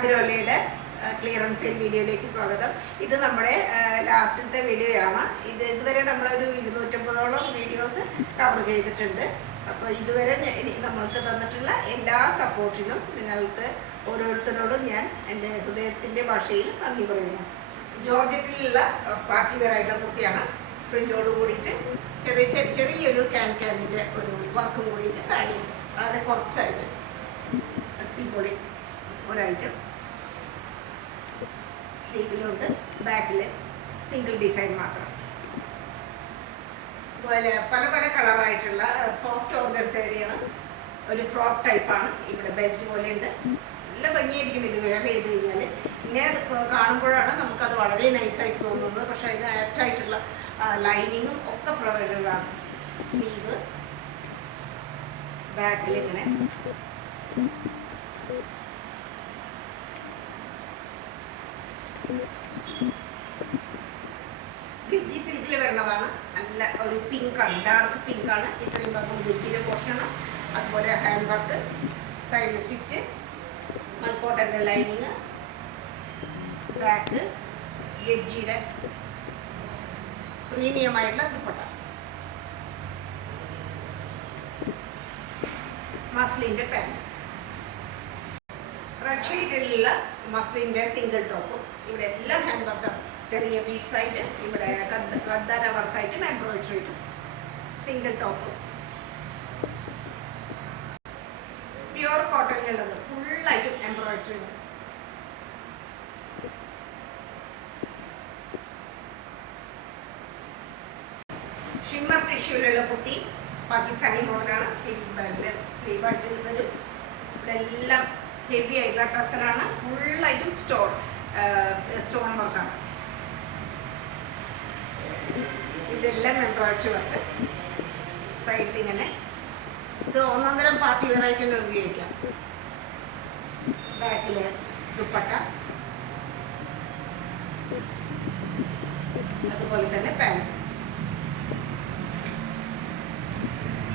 അതിരൊലയുടെ clearance sale വീഡിയോയിലേക്ക് സ്വാഗതം. ഇത് നമ്മുടെ ലാസ്റ്റത്തെ വീഡിയോയാണ്. ഇതുവരെ നമ്മളൊരു 250ഓളം വീഡിയോസ് കവർ ചെയ്തിട്ടുണ്ട്. അപ്പോൾ ഇതുവരെ നമ്മൾക്ക് തന്നിട്ടുള്ള എല്ലാ സപ്പോർട്ടിനും നിങ്ങൾക്ക് ഓരോരുത്തരോടും ഞാൻ എൻ്റെ ഹൃദയത്തിൻ്റെ ഭാഷയിൽ നന്ദി പറയുന്നു. ജോർജറ്റിലുള്ള പാർട്ടി വെയർ ആയിട്ടുള്ള കുർത്തിയാണ്. പ്രിൻ്റോട് കൂടിയിട്ട് ചെറിയൊരു ക്യാനിൻ്റെ ഒരു വർക്കും കൂടിയിട്ട് താഴെയുണ്ട്. വളരെ കുറച്ചായിട്ട് അടിപൊളി ഒരൈറ്റം. സ്ലീവിലുണ്ട്, ബാക്കിൽ സിംഗിൾ ഡിസൈൻ മാത്രം. അതുപോലെ പല പല കളറായിട്ടുള്ള സോഫ്റ്റ് ഓർഗൻസ സാരിയാണ്. ഒരു ഫ്രോക്ക് ടൈപ്പാണ്. ഇവിടെ ബെൽറ്റ് പോലെ ഉണ്ട്. നല്ല ഭംഗിയായിരിക്കും ഇത് വെയർ ചെയ്ത് കഴിഞ്ഞാൽ. ഇങ്ങനെ അത് കാണുമ്പോഴാണ് നമുക്കത് വളരെ നൈസായിട്ട് തോന്നുന്നത്. പക്ഷേ അതിന് ആപ്റ്റായിട്ടുള്ള ലൈനിങ്ങും ഒക്കെ പ്രൊവൈഡഡാണ്. സ്ലീവ് ബാക്കിൽ ഇങ്ങനെ ഗജ്ജി സിൽക്കിൽ വരുന്നതാണ്. നല്ല ഒരു പിങ്കാണ്, ഡാർക്ക് പിങ്കാണ്. ഇത്രയും ഭാഗം ഗജ്ജിയുടെ പോർഷനാണ്. അതുപോലെ ഹാൻഡ് വർക്ക്, സൈഡിൽ സ്റ്റിറ്റ്, മൽക്കോട്ടൻ്റെ ലൈനിങ്, ബാക്ക് ഗജ്ജിയുടെ പ്രീമിയമായിട്ടുള്ള ദുപ്പട്ട, മസ്ലിൻ്റെ പാൻറ്, റെഡ് ഷെയ്ഡിലുള്ള മസ്ലിൻ്റെ സിംഗിൾ ടോപ്പ്. ഇവിടെ എല്ലാം ഹാൻഡ് വർക്കാണ്. ചെറിയ ബീഡ്സ് ആയിട്ട് ഇവിടെ കർദാന വർക്കായിട്ടും എംബ്രോയിഡറി ആയിട്ടും. സിംഗിൾ ടോപ്പ് പ്യുവർ കോട്ടണിലുള്ളത്, ഫുള്ളായിട്ടും എംബ്രോയിഡറി ഉണ്ട്. ഷിമ്മർ ടിഷ്യൂലുള്ള കുട്ടി, പാകിസ്ഥാനി മോഡലാണ്. സ്ലീവായിട്ട് വരും. ഇവിടെ എല്ലാം ഹെവി ആയിട്ടുള്ള ഡ്രസ്സിലാണ്. ഫുള്ളായിട്ടും സ്റ്റോൺ വർക്കാണ്. ഇതെല്ലാം എംബ്രോയിഡറി വർക്ക്. സൈഡിൽ ഇങ്ങനെ ഇത് ഒന്നൊന്നരം പാർട്ടി വെയറായിട്ട് തന്നെ ഉപയോഗിക്കാം. ബാക്കിൽ ദുപ്പട്ട, അതുപോലെ തന്നെ പാൻറ്,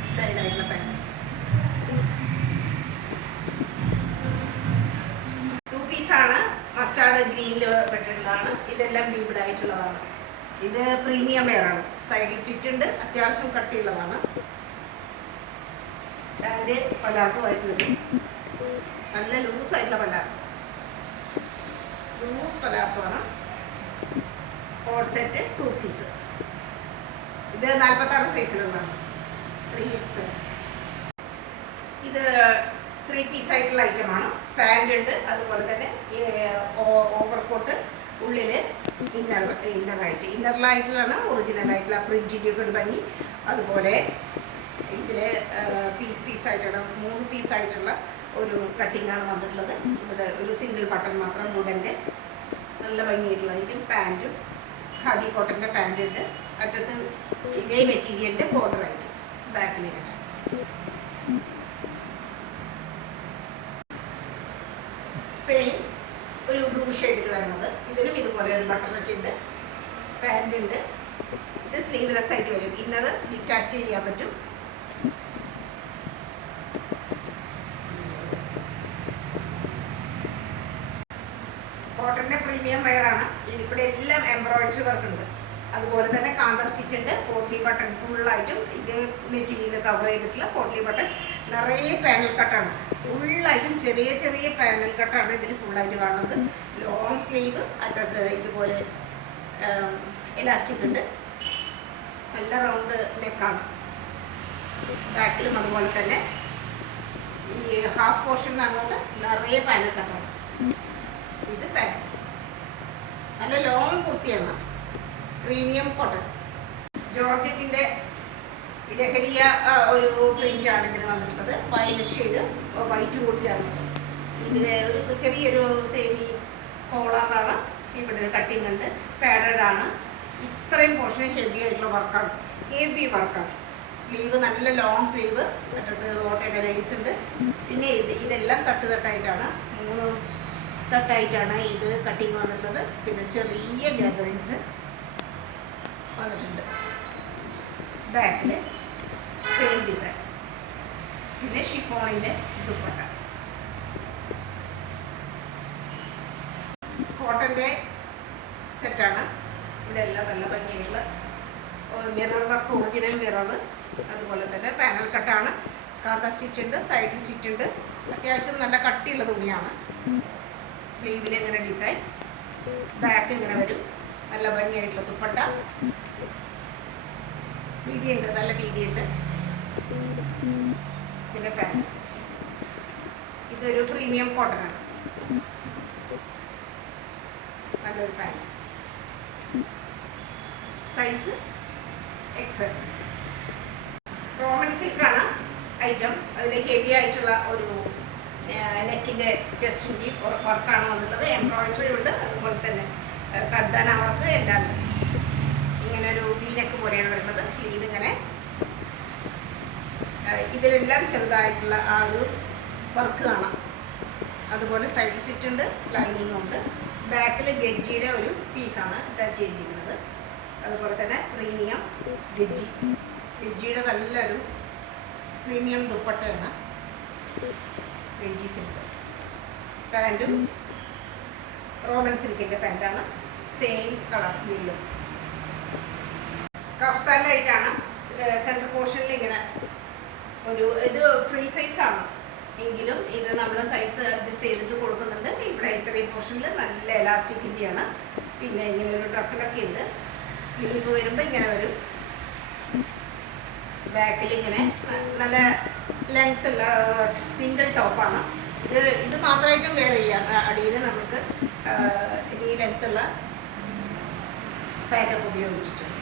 സ്റ്റൈലായിട്ടുള്ള പാൻറ്. 2 പീസാണ്. മസ്റ്റാർഡ് ഗ്രീനിൽ പെട്ടിട്ടുള്ളതാണ്. ഇതെല്ലാം ബീബ്ഡ് ആയിട്ടുള്ളതാണ്. ഇത് പ്രീമിയം വെയറാണ്. സൈഡിൽ സ്റ്റിറ്റ് ഉണ്ട്. അത്യാവശ്യം കട്ടിയുള്ളതാണ്. പാൻറ് പലാസോ ആയിട്ട് വരും. നല്ല ലൂസായിട്ടുള്ള പലാസോ, ലൂസ് പലാസോ ആണ്. Code set 2 piece. ഇത് 46 സൈസിലുള്ളതാണ്. 3XL. ഇത് 3 പീസായിട്ടുള്ള ഐറ്റമാണ്. പാൻറ് ഉണ്ട്. അതുപോലെ തന്നെ ഓവർകോട്ട്, ഉള്ളിൽ ഇന്നറിലായിട്ടുള്ളതാണ് ഒറിജിനലായിട്ടുള്ള പ്രിൻറ്റിൻ്റെ ഒക്കെ ഒരു ഭംഗി. അതുപോലെ ഇതിൽ പീസായിട്ടുള്ള 3 പീസായിട്ടുള്ള ഒരു കട്ടിങ്ങാണ് വന്നിട്ടുള്ളത്. ഇവിടെ ഒരു സിംഗിൾ ബട്ടൺ മാത്രം വുഡൻ്റെ നല്ല ഭംഗിയായിട്ടുള്ളതായിരിക്കും. പാൻറ്റും ഖാദി കോട്ടൻ്റെ പാൻറ് ഉണ്ട്. അറ്റത്ത് ഇതേ മെറ്റീരിയലിൻ്റെ ബോർഡറായിട്ട് ബാക്കിൽ ഇങ്ങനെ. സെയിം ഒരു ബ്ലൂ ഷെയ്ഡിൽ വരുന്നത്. ഇതിലും ഇതുപോലെ ഒരു ബട്ടണൊക്കെ ഉണ്ട്. പാൻറ് ഉണ്ട്. ഇത് സ്ലീവ്ലെസ് ആയിട്ട് വരും. ഇന്നർ ഡിറ്റാച്ച് ചെയ്യാൻ പറ്റും. കോട്ടൻ്റെ പ്രീമിയം വെയറാണ്. ഇതിവിടെ എല്ലാം എംബ്രോയിഡറി വർക്ക് ഉണ്ട്. അതുപോലെ തന്നെ കാന്ത സ്റ്റിച്ച് ഉണ്ട്. പോട്ട്ലി ബട്ടൺ ഫുള്ളായിട്ടും ഇതേ മെറ്റീരിയൽ കവർ ചെയ്തിട്ടുള്ള പോട്ട്ലി ബട്ടൺ. നിറയെ പാനൽ കട്ടാണ്. ഫുള്ളായിട്ടും ചെറിയ പാനൽ കട്ടാണ് ഇതിൽ ഫുള്ളായിട്ട് കാണുന്നത്. ലോങ് സ്ലീവ്, അറ്റത്ത് ഇതുപോലെ എലാസ്റ്റിക് ഉണ്ട്. നല്ല റൗണ്ട് നെക്കാണ്. ബാക്കിലും അതുപോലെ തന്നെ ഈ ഹാഫ് പോർഷൻ അങ്ങോട്ട് നിറയെ പാനൽ കട്ടാണ്. ഇത് പാൻറ്. നല്ല ലോങ് കുർത്തിയാണ്. പ്രീമിയം കോട്ടൺ ജോർജറ്റിൻ്റെ ലഹരിയ ഒരു പ്രിൻ്റാണ് ഇതിന് വന്നിട്ടുള്ളത്. വയലറ്റ് ഷെയ്ഡ് വൈറ്റ് കൂടി ചേർന്നത്. ഇതിൽ ഒരു ചെറിയൊരു സെമി കോളറാണ്. ഇവിടെ കട്ടിങ് ഉണ്ട്. പാഡഡ് ആണ്. ഇത്രയും പോർഷൻ ഹെവി ആയിട്ടുള്ള വർക്കാണ്. ഹെവി വർക്കാണ്. സ്ലീവ് നല്ല ലോങ് സ്ലീവ്. മറ്റത് ഓട്ടയുടെ ലൈസ് ഉണ്ട്. പിന്നെ ഇതെല്ലാം തട്ടായിട്ടാണ്. 3 തട്ടായിട്ടാണ് ഇത് കട്ടിങ് വന്നിട്ടുള്ളത്. പിന്നെ ചെറിയ ഗാദറിങ്സ് വന്നിട്ടുണ്ട്. ബാക്കിൽ സെയിം ഡിസൈൻ. പിന്നെ ഷിഫോണിൻ്റെ ദുപ്പട്ട. കോട്ടൻ്റെ സെറ്റാണ്. ഇവിടെ എല്ലാം നല്ല ഭംഗിയായിട്ടുള്ള മിറർ വർക്ക്, ഒറിജിനൽ മിറർ. അതുപോലെ തന്നെ പാനൽ കട്ടാണ്. കാന്ത സ്റ്റിച്ച് ഉണ്ട്, സൈഡിൽ സ്റ്റിച്ച് ഉണ്ട്. അത്യാവശ്യം നല്ല കട്ടിയുള്ള തുണിയാണ്. സ്ലീവിൽ ഇങ്ങനെ ഡിസൈൻ, ബാക്ക് ഇങ്ങനെ വരും. നല്ല ഭംഗിയായിട്ടുള്ള ദുപ്പട്ട, വീതിയുണ്ട്, നല്ല വീതിയുണ്ട്. പിന്നെ പാൻറ്, ഇതൊരു പ്രീമിയം കോട്ടനാണ്. നല്ലൊരു പാൻറ്, സൈസ് എക്സൽ. റോമൻ സിൽക്കാണ് ഐറ്റം. അതിൽ ഹെവി ആയിട്ടുള്ള ഒരു നെക്കിൻ്റെ ചെസ്റ്റിൻ്റെ വർക്കാണ് വന്നിട്ടുള്ളത്. എംബ്രോയിഡറി ഉണ്ട്, അതുപോലെ തന്നെ കർദാന വർക്ക് എല്ലാം ഉണ്ട്. ഇങ്ങനെ ഒരു വി നെക്ക് പോലെയാണ് വരുന്നത്. സ്ലീവ് ഇങ്ങനെ, ഇതിലെല്ലാം ചെറുതായിട്ടുള്ള ആ ഒരു വർക്ക് കാണാം. അതുപോലെ സൈഡ് സ്റ്റിച്ച് ഉണ്ട്, ലൈനിങ്ങും ഉണ്ട്. ബാക്കിൽ ഗജ്ജിയുടെ ഒരു പീസാണ് ടച്ച് ചെയ്തിരിക്കുന്നത്. അതുപോലെ തന്നെ പ്രീമിയം ഗജ്ജിയുടെ നല്ലൊരു പ്രീമിയം ദുപ്പട്ടയാണ്. ഗജ്ജി സിൽക്ക് പാൻറ്റും റോമൻ സിൽക്കിൻ്റെ പാൻറ്റാണ്. Same colour yellow. കഫ്താനായിട്ടാണ്. സെൻട്രൽ പോർഷനിൽ ഇങ്ങനെ ഒരു ഇത് ഫ്രീ സൈസാണ് എങ്കിലും ഇത് നമ്മൾ സൈസ് അഡ്ജസ്റ്റ് ചെയ്തിട്ട് കൊടുക്കുന്നുണ്ട്. ഇവിടെ ഇത്രയും പോർഷനിൽ നല്ല എലാസ്റ്റിക്കിൻ്റെയാണ്. പിന്നെ ഇങ്ങനെ ഒരു ഡ്രസ്സിലൊക്കെ ഉണ്ട്. സ്ലീവ് വരുമ്പോൾ ഇങ്ങനെ വരും. ബാക്കിൽ ഇങ്ങനെ നല്ല ലെങ്ത് ഉള്ള സിംഗിൾ ടോപ്പാണ്. ഇത് മാത്രമായിട്ടും വെയർ ചെയ്യാം. അടിയിൽ നമുക്ക് ഈ ലെങ്ത്തുള്ള പാൻറ്റൊക്കെ ഉപയോഗിച്ചിട്ടുണ്ട്.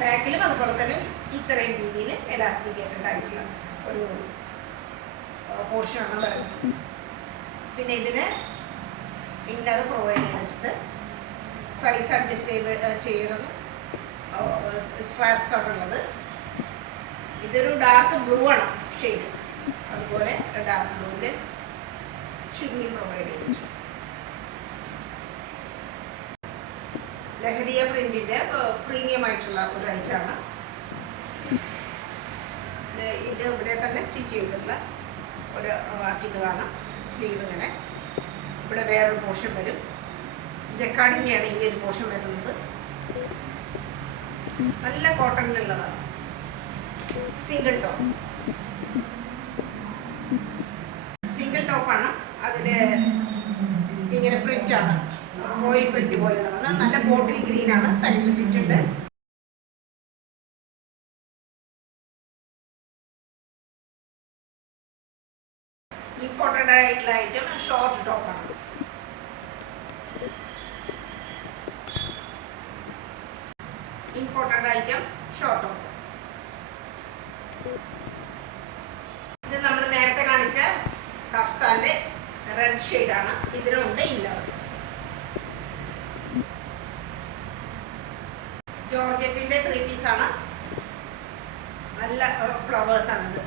ബാക്കിലും അതുപോലെ തന്നെ ഇത്രയും രീതിയിൽ എലാസ്റ്റിക്കേറ്റഡ് ആയിട്ടുള്ള ഒരു പോർഷനാണ് വരുന്നത്. പിന്നെ ഇതിന് ഇന്നർ പ്രൊവൈഡ് ചെയ്തിട്ടുണ്ട്. സൈസ് അഡ്ജസ്റ്റ് ചെയ്യണം. സ്ട്രാപ്സ് ആണുള്ളത്. ഇതൊരു ഡാർക്ക് ബ്ലൂ ആണ് ഷെയ്ഡ്. അതുപോലെ ഡാർക്ക് ബ്ലൂവിൽ ഷിമ്മിങ് പ്രൊവൈഡ് ചെയ്തിട്ടുണ്ട്. ലഹരിയ പ്രിന്റിൻ്റെ പ്രീമിയം ആയിട്ടുള്ള ഒരു ഐറ്റമാണ് ഇത്. ഇവിടെ തന്നെ സ്റ്റിച്ച് ചെയ്തിട്ടുള്ള ഒരു ആർട്ടിക്കിളാണ്. സ്ലീവ് ഇങ്ങനെ, ഇവിടെ വേറൊരു പോർഷൻ വരും. ജക്കാർഡിൻ്റെയാണ് ഈ ഒരു പോർഷൻ വരുന്നത്. നല്ല കോട്ടണിലുള്ളതാണ്. സിംഗിൾ ടോപ്പാണ്. അതിൽ ഇങ്ങനെ പ്രിൻ്റാണ്, ഫോയിൽ പ്രിന്റ് പോലുള്ളതാണ്. നല്ല ബോട്ടിൽ ഗ്രീൻ ആണ്. സൈഡിൽ സ്റ്റിച്ച് ഉണ്ട്. ഇമ്പോർട്ടൻ്റ് ആയിട്ടുള്ള ഐറ്റം ഷോർട്ട് ടോപ്പാണ്. Important item short top. ഇത് നമ്മൾ നേരത്തെ കാണിച്ച കഫ്താന്റെ റെഡ് ഷെയ്ഡാണ്. ഇതിനുണ്ട് ഇന്നർ. ജോർജറ്റിന്റെ 3 പീസാണ്. നല്ല ഫ്ലവേഴ്സാണിത്.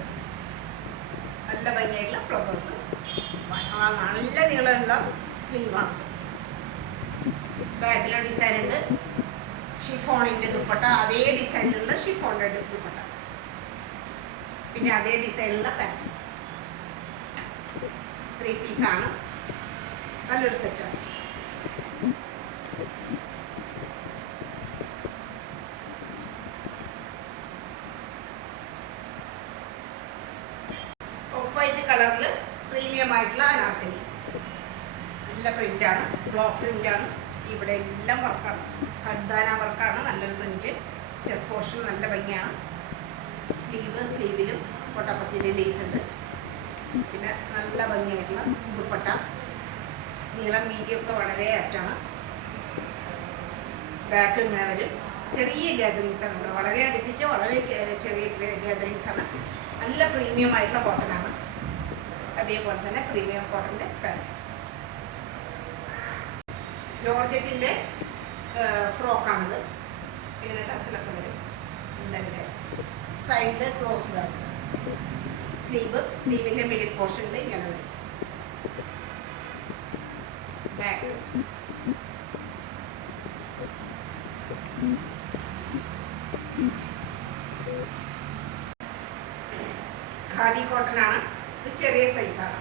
നല്ല ഭംഗിയായിട്ടുള്ള ഫ്ലവേഴ്സ്. നല്ല നീളമുള്ള സ്ലീവാണിത്. ബാക്കിലെ ഡിസൈൻ ഉണ്ട്. ഷിഫോണിൻ്റെ ദുപ്പട്ട, അതേ ഡിസൈനിലുള്ള ഷിഫോണിൻ്റെ ദുപ്പട്ട. പിന്നെ അതേ ഡിസൈനിലുള്ള പാൻറ്റ്. 3 പീസാണ്. നല്ലൊരു സെറ്റാണ്. ഓഫ് വൈറ്റ് കളറിൽ പ്രീമിയം ആയിട്ടുള്ള അനാർക്കലി. നല്ല പ്രിൻ്റാണ്, ബ്ലോക്ക് പ്രിൻ്റാണ്. ഇവിടെ എല്ലാം വർക്കാണ്. കർദാന വർക്കാണ്. നല്ലൊരു പ്രിൻറ്റ്. ചെസ്റ്റ് പോർഷൻ നല്ല ഭംഗിയാണ്. സ്ലീവിലും കൊട്ടപ്പത്തിൻ്റെ ലേസ് ഉണ്ട്. പിന്നെ നല്ല ഭംഗിയായിട്ടുള്ള ദുപ്പട്ട. നീളം വീതിയൊക്കെ വളരെ ആപ്റ്റാണ്. ബാക്ക് ഇങ്ങനെ വരും. ചെറിയ ഗാദറിങ്സ് ആണ് ഇവിടെ. വളരെ അടുപ്പിച്ച് വളരെ ചെറിയ ഗാദറിങ്സ് ആണ്. നല്ല പ്രീമിയം ആയിട്ടുള്ള കോട്ടനാണ്. അതേപോലെ തന്നെ പ്രീമിയം കോട്ടൻ്റെ പാൻറ്റ്. ജോർജറ്റിൻ്റെ ഫ്രോക്കാണിത്. ഇങ്ങനെ ടസിലൊക്കെ വരും. ഉണ്ടെങ്കിൽ സൈഡിൽ ക്ലോസ്ഡ് ആണ്. സ്ലീവിൻ്റെ മിഡിൽ പോർഷനിൽ ഇങ്ങനെ വരും. ബാക്ക് ഖാദി കോട്ടനാണ്. ഇത് ചെറിയ സൈസാണ്,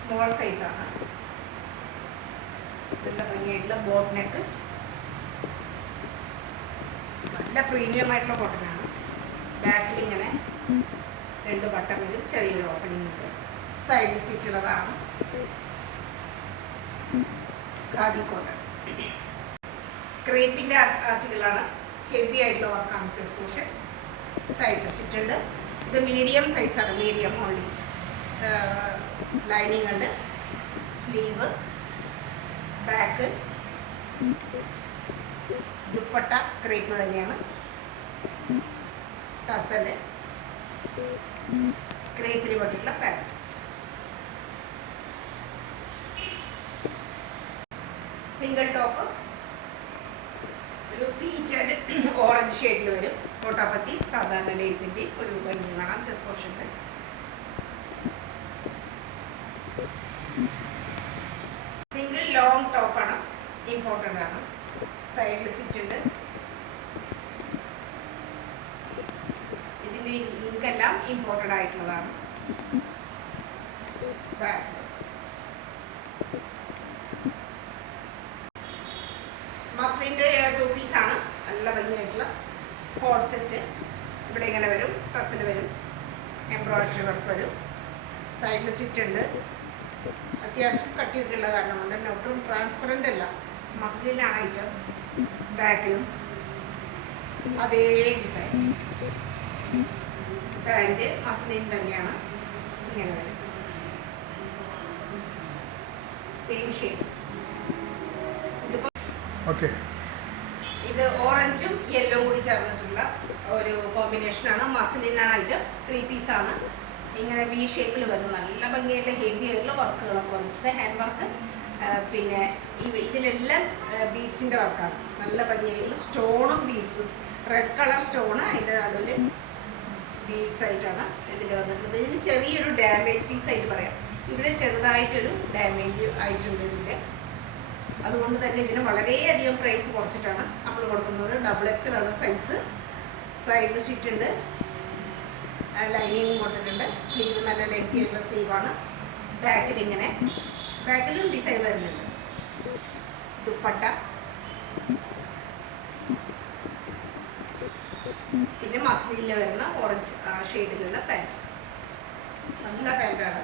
സ്മോൾ സൈസാണ്. നല്ല ഭംഗിയായിട്ടുള്ള ബോട്ട് നെക്ക്, നല്ല പ്രീമിയം ആയിട്ടുള്ള കോട്ടനാണ്. ബാക്കിൽ ഇങ്ങനെ 2 ബട്ടൺ വരും, ചെറിയൊരു ഓപ്പണിംഗ് ഉണ്ട്. സൈഡിൽ സ്റ്റിച്ചുള്ളതാണ്. ഖാദി കോട്ടൺ ക്രേപ്പിൻ്റെ ആർട്ടിക്കിളാണ്. ഹെവി ആയിട്ടുള്ള വർക്കാണ് ചെസ്റ്റ് പോർഷൻ. സൈഡിൽ സ്റ്റിച്ച് ഉണ്ട്. ഇത് മീഡിയം സൈസാണ്, മീഡിയം ഓൺലി. ലൈനിങ് ഉണ്ട്. സ്ലീവ്, ബാക്ക്, ദുപ്പട്ട ക്രേപ്പ് തന്നെയാണ്. ടസല്, ക്രേപ്പിന് പറ്റിയിട്ടുള്ള പാൻറ്. സിംഗിൾ ടോപ്പ് ഒരു പീച്ച് ആൻഡ് ഓറഞ്ച് ഷെയ്ഡിൽ വരും. കോട്ടാപ്പത്തി സാധാരണ ലേസിൻ്റെ ഒരു ഭംഗി കാണാം ചെസ്റ്റ് പോർഷനിൽ. സിംഗിൾ ലോങ് ടോപ്പാണ്, ഇമ്പോർട്ടൻ്റ് ആണ്. സൈഡിൽ സിറ്റ് ഉണ്ട്. ഇതിൻ്റെ ഇങ്കെല്ലാം ഇമ്പോർട്ടൻ്റ് ആയിട്ടുള്ളതാണ്. ബാക്ക് മസ്ലിൻ്റെ 2 പീസാണ്. നല്ല ഭംഗിയായിട്ടുള്ള കോഡ് സെറ്റ്. ഇവിടെ ഇങ്ങനെ വരും, ഡ്രസ്സിൽ വരും, എംബ്രോയിഡറി വർക്ക് വരും. സൈഡിൽ സ്റ്റിച്ച് ഉണ്ട്. അത്യാവശ്യം കട്ടിയൊക്കെ ഉള്ള കാരണം കൊണ്ട് തന്നെ ഒട്ടും ട്രാൻസ്പെറൻ്റ് അല്ല. മസ്ലിനാണ് ഐറ്റം. ബാക്കിലും അതേ ഡിസൈൻ. പാൻറ് മസ്ലിൻ തന്നെയാണ്. ഇങ്ങനെ വരും, സെയിം ഷെയ്ഡ്. ഇത് ഓറഞ്ചും യെല്ലോ കൂടി ചേർന്നിട്ടുള്ള ഒരു കോമ്പിനേഷനാണ്. മസ്ലിനാണ് ഐറ്റം. 3 പീസാണ്. ഇങ്ങനെ വി ഷേപ്പിൽ വരും. നല്ല ഭംഗിയായിട്ടുള്ള ഹെവി ആയിട്ടുള്ള വർക്കുകളൊക്കെ വന്നിട്ടുണ്ട്. Hand work. പിന്നെ ഇതിലെല്ലാം ബീഡ്സിൻ്റെ വർക്കാണ്. നല്ല ഭംഗിയായിട്ടുള്ള സ്റ്റോണും ബീഡ്സും. റെഡ് കളർ സ്റ്റോണ്, അതിൻ്റെ നടുവിൽ ബീഡ്സ് ആയിട്ടാണ് ഇതിൽ വന്നിട്ടുള്ളത്. ഇതിന് ചെറിയൊരു ഡാമേജ് പീസായിട്ട് പറയാം. ഇവിടെ ചെറുതായിട്ടൊരു ഡാമേജ് ആയിട്ടുണ്ട് ഇതിൻ്റെ. അതുകൊണ്ട് തന്നെ ഇതിന് വളരെയധികം പ്രൈസ് കുറച്ചിട്ടാണ് നമ്മൾ കൊടുക്കുന്നത്. XXL ആണ് സൈസ്. സൈഡിൽ സ്റ്റിച്ച് ഉണ്ട്. ലൈനിങ്ങും കൊടുത്തിട്ടുണ്ട്. സ്ലീവ് നല്ല ലെങ്തി ആയിട്ടുള്ള സ്ലീവാണ്. ബാക്കിൽ ഇങ്ങനെ, ബാക്കിലും ഡിസൈൻ വരുന്നുണ്ട്. ദുപ്പട്ട, പിന്നെ മസ്ലിനിൽ വരുന്ന ഓറഞ്ച് ഷെയ്ഡിലുള്ള പാൻറ്. നല്ല പാൻറ്റാണ്.